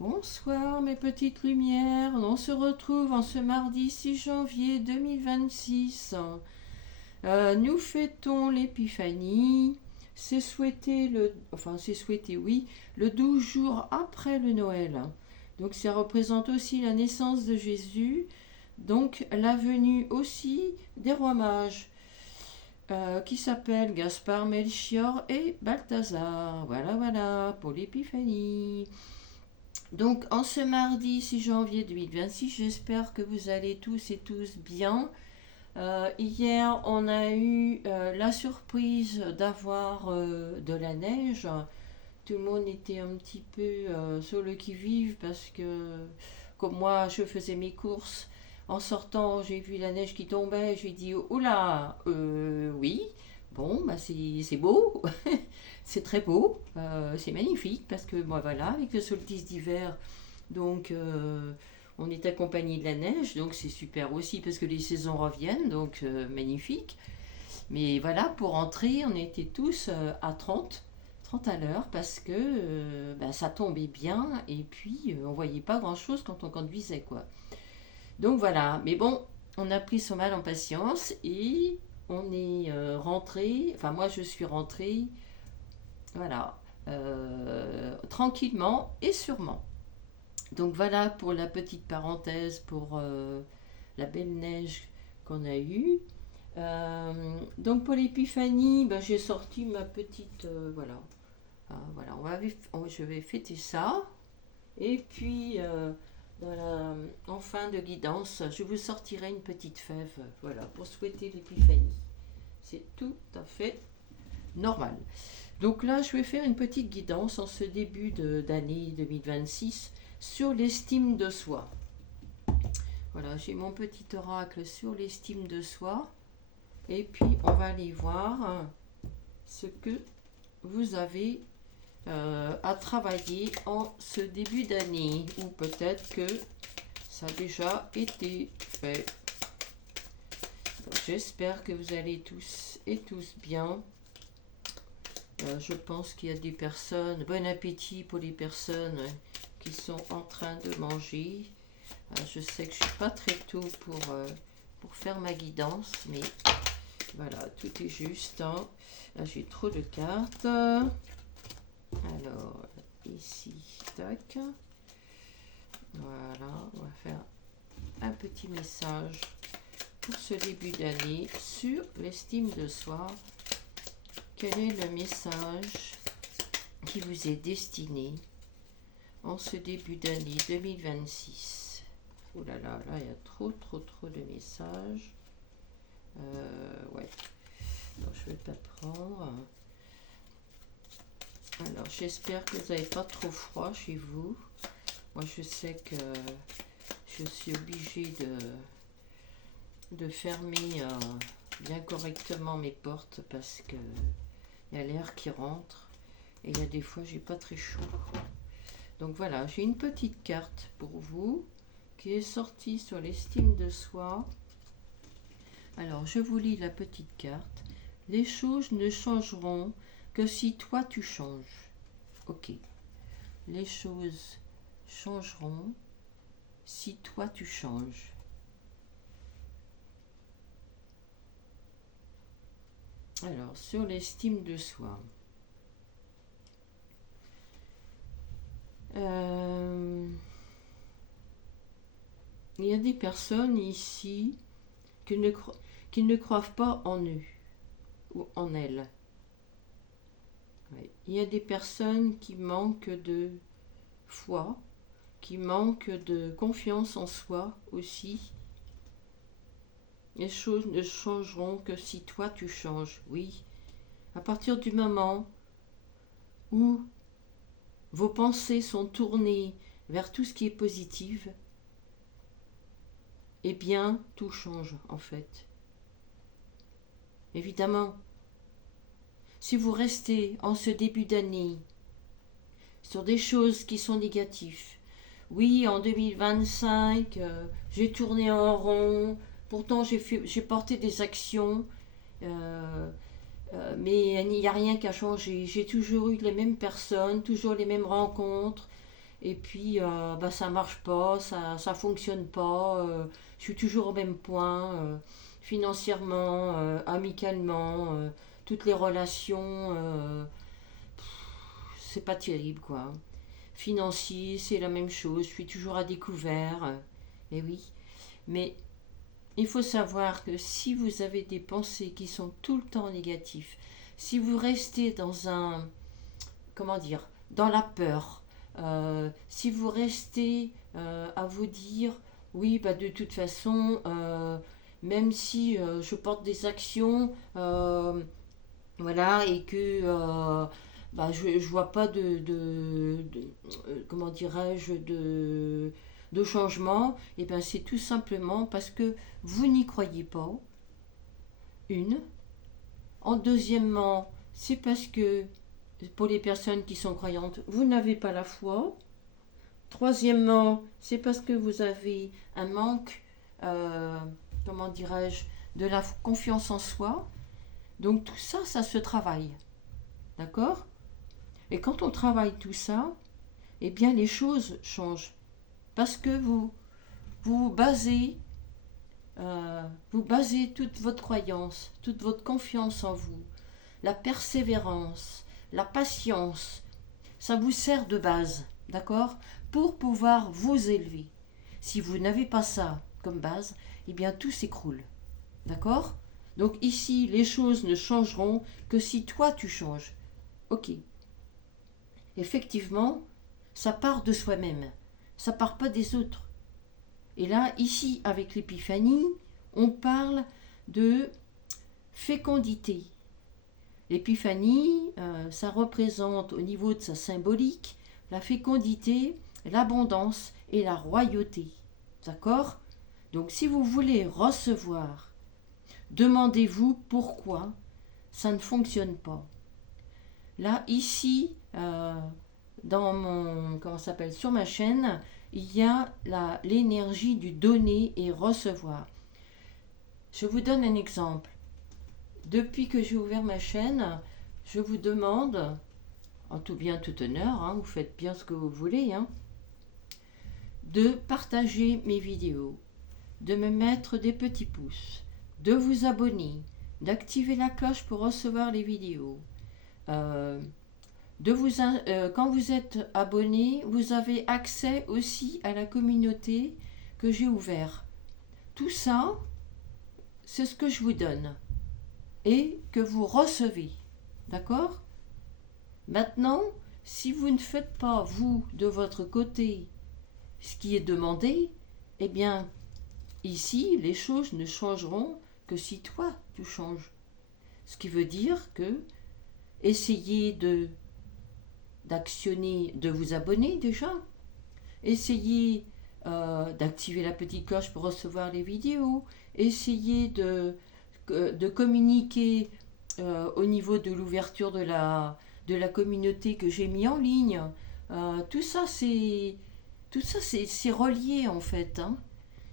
Bonsoir mes petites lumières, on se retrouve en ce mardi 6 janvier 2026. Nous fêtons l'épiphanie, c'est souhaité oui, le 12 jours après le Noël. Donc ça représente aussi la naissance de Jésus, donc la venue aussi des rois mages, qui s'appellent Gaspard, Melchior et Balthazar. Voilà, pour l'épiphanie. Donc, en ce mardi 6 janvier 2026, j'espère que vous allez tous et tous bien. Hier, on a eu la surprise d'avoir de la neige. Tout le monde était un petit peu sur le qui-vive parce que, comme moi, je faisais mes courses. En sortant, j'ai vu la neige qui tombait. J'ai dit, oula, oui. Bon, bah c'est beau, c'est très beau, c'est magnifique parce que moi voilà, avec le solstice d'hiver, donc on est accompagné de la neige, donc c'est super aussi parce que les saisons reviennent, donc magnifique. Mais voilà, pour rentrer, on était tous à 30 à l'heure parce que bah, ça tombait bien et puis on voyait pas grand-chose quand on conduisait quoi. Donc voilà, mais bon, on a pris son mal en patience et on est rentré, enfin moi je suis rentrée, voilà, tranquillement et sûrement. Donc voilà pour la petite parenthèse pour la belle neige qu'on a eue. Donc pour l'épiphanie, ben, j'ai sorti ma petite, voilà. Voilà, je vais fêter ça. Et puis, voilà, en fin de guidance, je vous sortirai une petite fève, voilà, pour souhaiter l'épiphanie. C'est tout à fait normal. Donc là, je vais faire une petite guidance en ce début d'année 2026 sur l'estime de soi. Voilà, j'ai mon petit oracle sur l'estime de soi. Et puis, on va aller voir ce que vous avez à travailler en ce début d'année. Ou peut-être que ça a déjà été fait. J'espère que vous allez tous et tous bien. Je pense qu'il y a des personnes, bon appétit pour les personnes qui sont en train de manger. Je sais que je ne suis pas très tôt pour faire ma guidance, mais voilà, tout est juste. Hein. Là, j'ai trop de cartes. Alors, ici, tac. Voilà, on va faire un petit message pour ce début d'année sur l'estime de soi. Quel est le message qui vous est destiné en ce début d'année 2026? Oh là là, là il y a trop de messages. Ouais. Alors, je vais pas prendre. Alors, j'espère que vous n'avez pas trop froid chez vous. Moi, je sais que je suis obligée de fermer bien correctement mes portes parce que il y a l'air qui rentre et il y a des fois j'ai pas très chaud. Donc voilà, j'ai une petite carte pour vous qui est sortie sur l'estime de soi. Alors je vous lis la petite carte. Les choses ne changeront que si toi tu changes. Ok. Les choses changeront si toi tu changes. Alors, sur l'estime de soi. Il y a des personnes ici qui ne croient pas en eux ou en elles. Ouais. Il y a des personnes qui manquent de foi, qui manquent de confiance en soi aussi. Les choses ne changeront que si toi tu changes. Oui, à partir du moment où vos pensées sont tournées vers tout ce qui est positif, eh bien, tout change en fait. Évidemment, si vous restez en ce début d'année sur des choses qui sont négatives, oui, en 2025, j'ai tourné en rond, pourtant j'ai porté des actions, mais il n'y a rien qui a changé. J'ai toujours eu les mêmes personnes, toujours les mêmes rencontres, et puis ça marche pas, ça fonctionne pas, je suis toujours au même point, financièrement, amicalement, toutes les relations, c'est pas terrible quoi. Financier, c'est la même chose, je suis toujours à découvert, et oui, mais il faut savoir que si vous avez des pensées qui sont tout le temps négatives, si vous restez dans un, comment dire, dans la peur, si vous restez à vous dire, oui, bah de toute façon, même si je porte des actions, voilà, et que je vois pas comment dirais-je, de changement, et bien c'est tout simplement parce que vous n'y croyez pas, une. En deuxièmement, c'est parce que pour les personnes qui sont croyantes, vous n'avez pas la foi. Troisièmement, c'est parce que vous avez un manque, euh, comment dirais-je, de la confiance en soi. Donc tout ça, ça se travaille. D'accord? Et quand on travaille tout ça, eh bien les choses changent. Parce que vous basez, vous basez toute votre croyance, toute votre confiance en vous, la persévérance, la patience, ça vous sert de base, d'accord? Pour pouvoir vous élever. Si vous n'avez pas ça comme base, eh bien tout s'écroule, d'accord? Donc ici, les choses ne changeront que si toi tu changes. Ok, effectivement, ça part de soi-même, ça part pas des autres. Et là, ici, avec l'épiphanie, on parle de fécondité. L'épiphanie, ça représente au niveau de sa symbolique la fécondité, l'abondance et la royauté. D'accord? Donc si vous voulez recevoir, demandez-vous pourquoi ça ne fonctionne pas. Là, ici, dans mon, comment ça s'appelle, sur ma chaîne, il y a l'énergie du donner et recevoir. Je vous donne un exemple. Depuis que j'ai ouvert ma chaîne, je vous demande, en tout bien tout honneur, hein, vous faites bien ce que vous voulez, hein, de partager mes vidéos, de me mettre des petits pouces, de vous abonner, d'activer la cloche pour recevoir les vidéos. Quand vous êtes abonné, vous avez accès aussi à la communauté que j'ai ouverte. Tout ça, c'est ce que je vous donne et que vous recevez. D'accord? Maintenant, si vous ne faites pas, vous, de votre côté, ce qui est demandé, eh bien, ici, les choses ne changeront que si toi, tu changes. Ce qui veut dire que essayez d'actionner, de vous abonner déjà. Essayez d'activer la petite cloche pour recevoir les vidéos. Essayez de communiquer au niveau de l'ouverture de la communauté que j'ai mis en ligne. Tout ça, c'est relié en fait. Hein.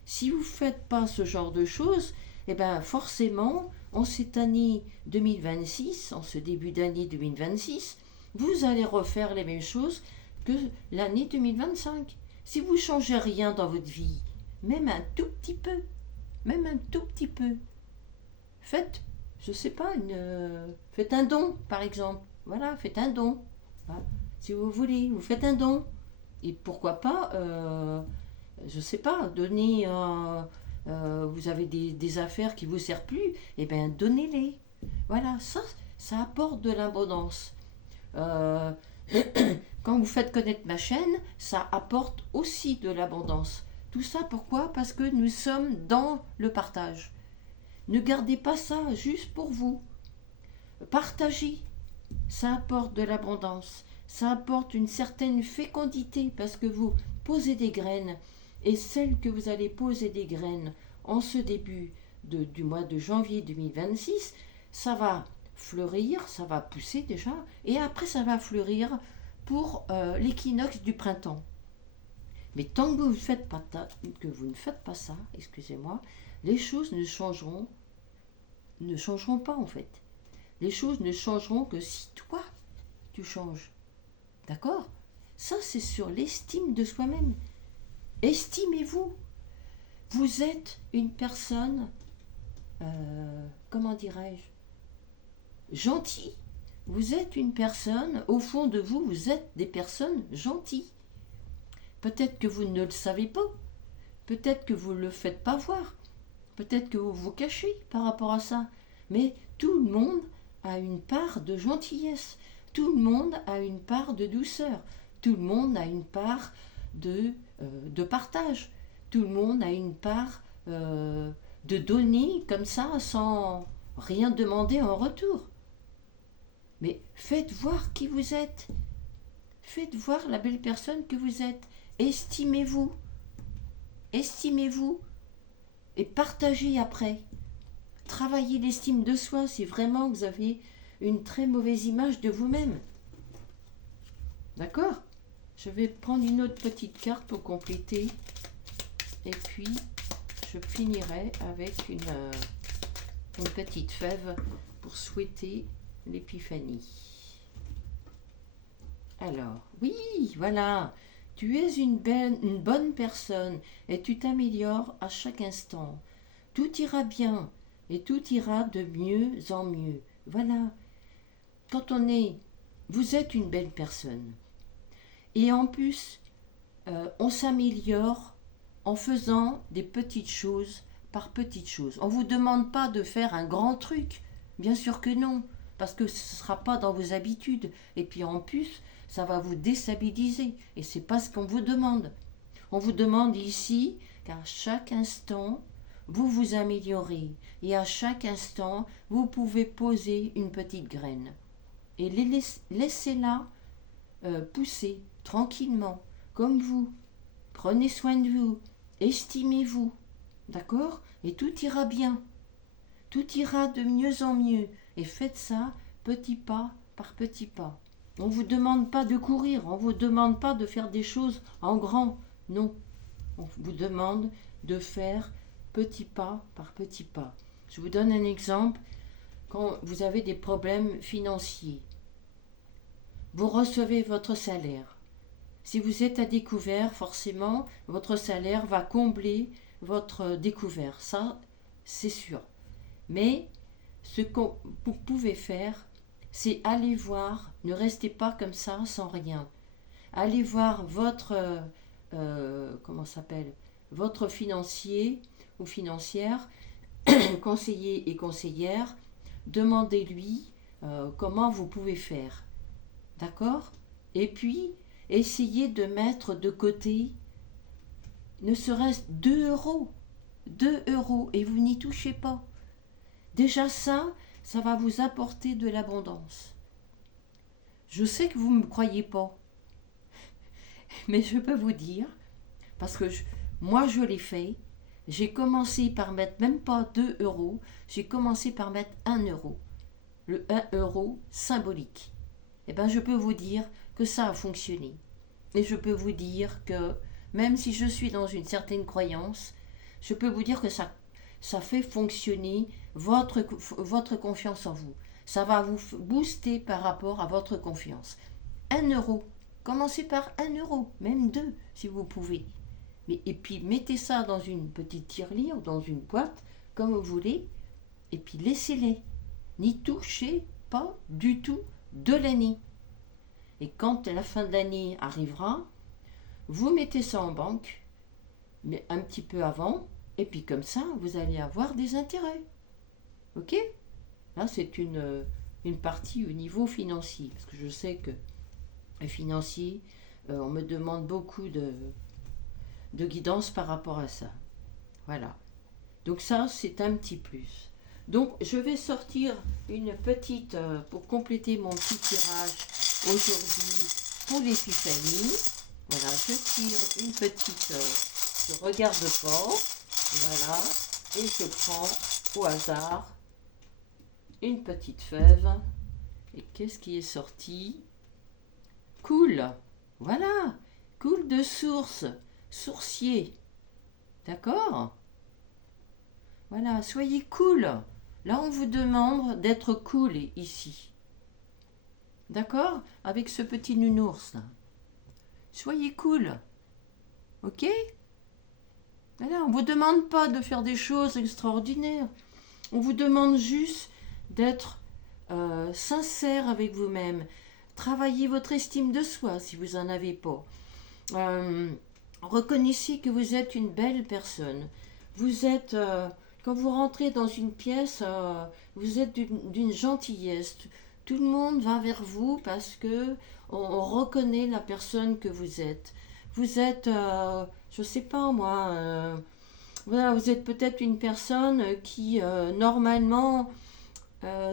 Si vous ne faites pas ce genre de choses, eh ben forcément, en cette année 2026, en ce début d'année 2026, vous allez refaire les mêmes choses que l'année 2025. Si vous ne changez rien dans votre vie, même un tout petit peu, faites, je sais pas, faites un don, par exemple. Voilà, faites un don. Voilà. Si vous voulez, vous faites un don. Et pourquoi pas, je sais pas, donner, vous avez des affaires qui vous servent plus, et bien donnez-les. Voilà, ça apporte de l'abondance. Euh, Quand vous faites connaître ma chaîne, ça apporte aussi de l'abondance. Tout ça pourquoi? Parce que nous sommes dans le partage. Ne gardez pas ça juste pour vous. Partagez. Ça apporte de l'abondance. Ça apporte une certaine fécondité parce que vous posez des graines. Et celles que vous allez poser des graines en ce début du mois de janvier 2026, ça va fleurir, ça va pousser déjà, et après ça va fleurir pour l'équinoxe du printemps. Mais tant que vous ne faites pas ça, excusez-moi, les choses ne changeront pas en fait. Les choses ne changeront que si toi tu changes. D'accord? Ça, c'est sur l'estime de soi-même. Estimez-vous. Vous êtes une personne, comment dirais-je, gentille. Vous êtes une personne, au fond de vous, vous êtes des personnes gentilles. Peut-être que vous ne le savez pas. Peut-être que vous ne le faites pas voir. Peut-être que vous vous cachez par rapport à ça. Mais tout le monde a une part de gentillesse. Tout le monde a une part de douceur. Tout le monde a une part de partage. Tout le monde a une part de donner comme ça sans rien demander en retour. Mais faites voir qui vous êtes. Faites voir la belle personne que vous êtes. Estimez-vous. Estimez-vous. Et partagez après. Travaillez l'estime de soi si vraiment vous avez une très mauvaise image de vous-même. D'accord? Je vais prendre une autre petite carte pour compléter. Et puis, je finirai avec une petite fève pour souhaiter l'épiphanie. Alors, oui, voilà. Tu es une bonne personne et tu t'améliores à chaque instant. Tout ira bien et tout ira de mieux en mieux. Voilà. Quand vous êtes une belle personne. Et en plus, on s'améliore en faisant des petites choses par petites choses. On ne vous demande pas de faire un grand truc. Bien sûr que non. Parce que ce ne sera pas dans vos habitudes. Et puis en plus, ça va vous déstabiliser. Et ce n'est pas ce qu'on vous demande. On vous demande ici qu'à chaque instant, vous vous améliorez. Et à chaque instant, vous pouvez poser une petite graine. Et laissez-la pousser tranquillement, comme vous. Prenez soin de vous. Estimez-vous. D'accord? Et tout ira bien. Tout ira de mieux en mieux. Et faites ça petit pas par petit pas. On ne vous demande pas de courir, on ne vous demande pas de faire des choses en grand. Non, on vous demande de faire petit pas par petit pas. Je vous donne un exemple. Quand vous avez des problèmes financiers, vous recevez votre salaire. Si vous êtes à découvert, forcément, votre salaire va combler votre découvert. Ça, c'est sûr. Mais ce que vous pouvez faire, c'est aller voir, ne restez pas comme ça sans rien. Allez voir votre, votre financier ou financière, conseiller et conseillère, demandez-lui comment vous pouvez faire. D'accord? Et puis, essayez de mettre de côté, ne serait-ce 2 euros. 2 euros et vous n'y touchez pas. Déjà ça va vous apporter de l'abondance. Je sais que vous ne me croyez pas, mais je peux vous dire, parce que moi je l'ai fait, j'ai commencé par mettre même pas 2 euros, j'ai commencé par mettre 1 euro, le 1 euro symbolique. Et bien je peux vous dire que ça a fonctionné. Et je peux vous dire que même si je suis dans une certaine croyance, je peux vous dire que ça fait fonctionner votre confiance en vous. Ça va vous booster par rapport à votre confiance. 1 euro. Commencez par 1 euro, même 2 si vous pouvez. Et puis mettez ça dans une petite tirelire, dans une boîte, comme vous voulez, et puis laissez-les. N'y touchez pas du tout de l'année. Et quand la fin de l'année arrivera, vous mettez ça en banque, mais un petit peu avant, et puis comme ça, vous allez avoir des intérêts. Ok? Là, c'est une partie au niveau financier, parce que je sais que les financiers, on me demande beaucoup de guidance par rapport à ça. Voilà. Donc ça, c'est un petit plus. Donc, je vais sortir une petite, pour compléter mon petit tirage aujourd'hui pour l'épiphanie. Voilà, je tire une petite, je regarde pas, voilà, et je prends au hasard une petite fève. Et qu'est-ce qui est sorti? Cool, voilà, cool de source, sourcier, d'accord? Voilà, soyez cool. Là, on vous demande d'être cool ici. D'accord? Avec ce petit nounours là. Soyez cool. Ok? Voilà, on ne vous demande pas de faire des choses extraordinaires. On vous demande juste d'être sincère avec vous-même. Travaillez votre estime de soi si vous n'en avez pas. Euh, Reconnaissez que vous êtes une belle personne. Vous êtes, quand vous rentrez dans une pièce, vous êtes d'une gentillesse. Tout le monde va vers vous parce que on reconnaît la personne que vous êtes. Vous êtes, je sais pas moi, voilà, vous êtes peut-être une personne qui normalement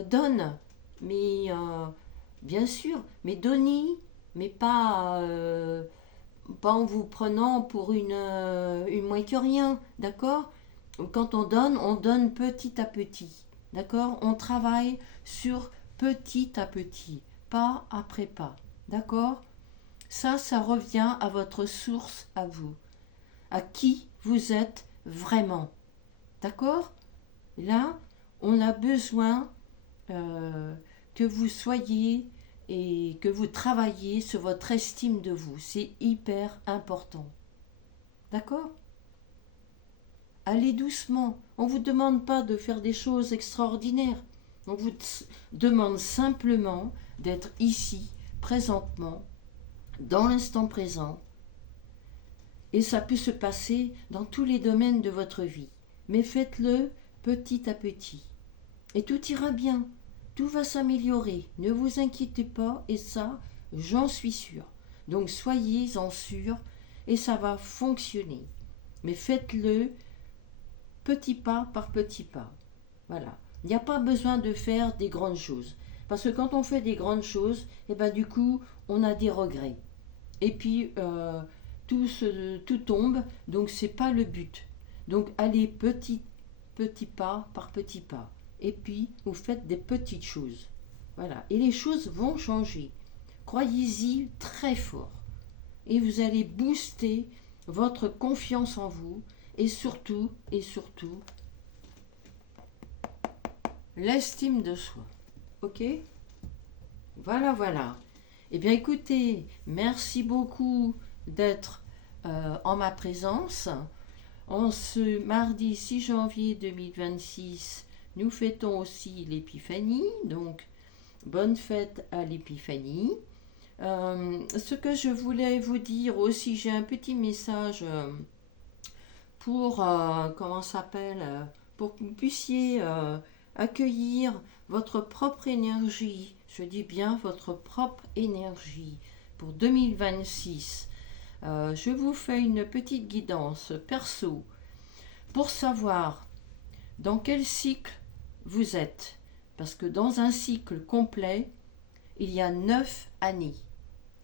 donne, mais bien sûr, mais donnez, mais pas en vous prenant pour une moins que rien, d'accord? Quand on donne petit à petit, d'accord? On travaille sur petit à petit, pas après pas, d'accord? Ça revient à votre source, à vous, à qui vous êtes vraiment, d'accord? Là, on a besoin euh, que vous soyez et que vous travaillez sur votre estime de vous. C'est hyper important. D'accord? Allez doucement. On ne vous demande pas de faire des choses extraordinaires. On vous demande simplement d'être ici, présentement, dans l'instant présent. Et ça peut se passer dans tous les domaines de votre vie. Mais faites-le petit à petit. Et tout ira bien. Tout va s'améliorer. Ne vous inquiétez pas, et ça, j'en suis sûre. Donc soyez-en sûrs, et ça va fonctionner. Mais faites-le petit pas par petit pas. Voilà. Il n'y a pas besoin de faire des grandes choses. Parce que quand on fait des grandes choses, et ben du coup, on a des regrets. Et puis, tout tombe, donc c'est pas le but. Donc allez petit pas par petit pas. Et puis, vous faites des petites choses. Voilà. Et les choses vont changer. Croyez-y très fort. Et vous allez booster votre confiance en vous. Et surtout, l'estime de soi. Ok? Voilà. Eh bien, écoutez, merci beaucoup d'être en ma présence. En ce mardi 6 janvier 2026, nous fêtons aussi l'Épiphanie, donc bonne fête à l'Épiphanie. Ce que je voulais vous dire aussi, j'ai un petit message pour, comment ça s'appelle, pour que vous puissiez accueillir votre propre énergie, je dis bien votre propre énergie pour 2026. Je vous fais une petite guidance perso pour savoir dans quel cycle vous êtes. Parce que dans un cycle complet, il y a 9 années.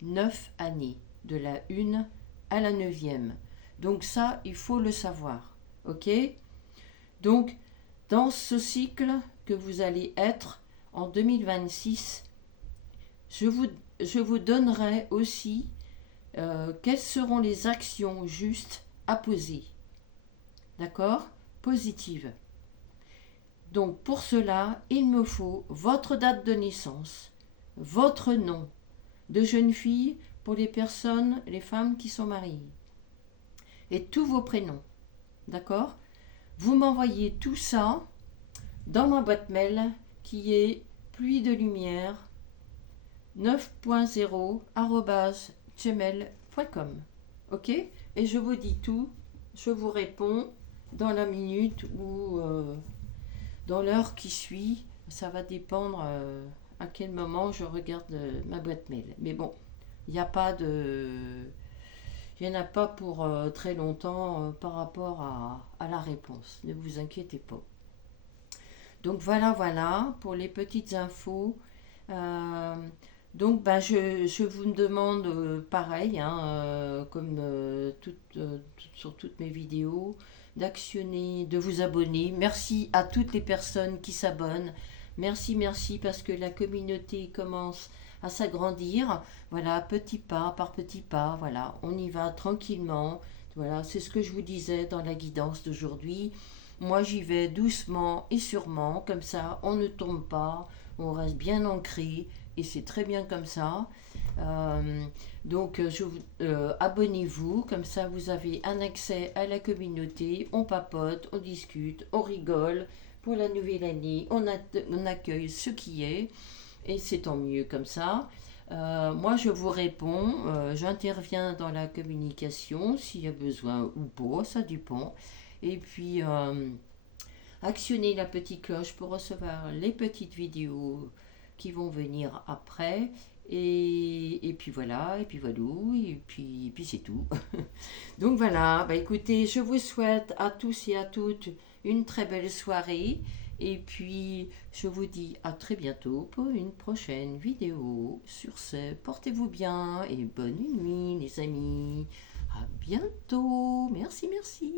9 années, de la 1 à la 9e. Donc ça, il faut le savoir. Ok? Donc, dans ce cycle que vous allez être en 2026, je vous donnerai aussi quelles seront les actions justes à poser. D'accord? Positives. Donc pour cela, il me faut votre date de naissance, votre nom de jeune fille pour les personnes, les femmes qui sont mariées, et tous vos prénoms. D'accord? Vous m'envoyez tout ça dans ma boîte mail qui est pluie de lumière 9.0@gmail.com. Ok? Et je vous dis tout, je vous réponds dans la minute ou dans l'heure qui suit. Ça va dépendre à quel moment je regarde ma boîte mail. Mais bon, il n'y a pas de. Il n'y en a pas pour très longtemps par rapport à la réponse. Ne vous inquiétez pas. Donc voilà pour les petites infos. Donc je vous demande pareil, hein, comme sur toutes mes vidéos, d'actionner, de vous abonner. Merci à toutes les personnes qui s'abonnent. Merci parce que la communauté commence à s'agrandir. Voilà, petit pas par petit pas, voilà, on y va tranquillement. Voilà, c'est ce que je vous disais dans la guidance d'aujourd'hui. Moi, j'y vais doucement et sûrement, comme ça, on ne tombe pas, on reste bien ancré, et c'est très bien comme ça. Donc, abonnez-vous, comme ça vous avez un accès à la communauté, on papote, on discute, on rigole. Pour la nouvelle année, on accueille ce qui est, et c'est tant mieux comme ça. Moi, je vous réponds, j'interviens dans la communication s'il y a besoin ou pas, ça dépend. Et puis, actionnez la petite cloche pour recevoir les petites vidéos qui vont venir après. Et puis voilà, et puis voilà, et puis c'est tout. Donc voilà, bah écoutez, je vous souhaite à tous et à toutes une très belle soirée. Et puis, je vous dis à très bientôt pour une prochaine vidéo. Sur ce, portez-vous bien et bonne nuit, les amis. À bientôt. Merci, merci.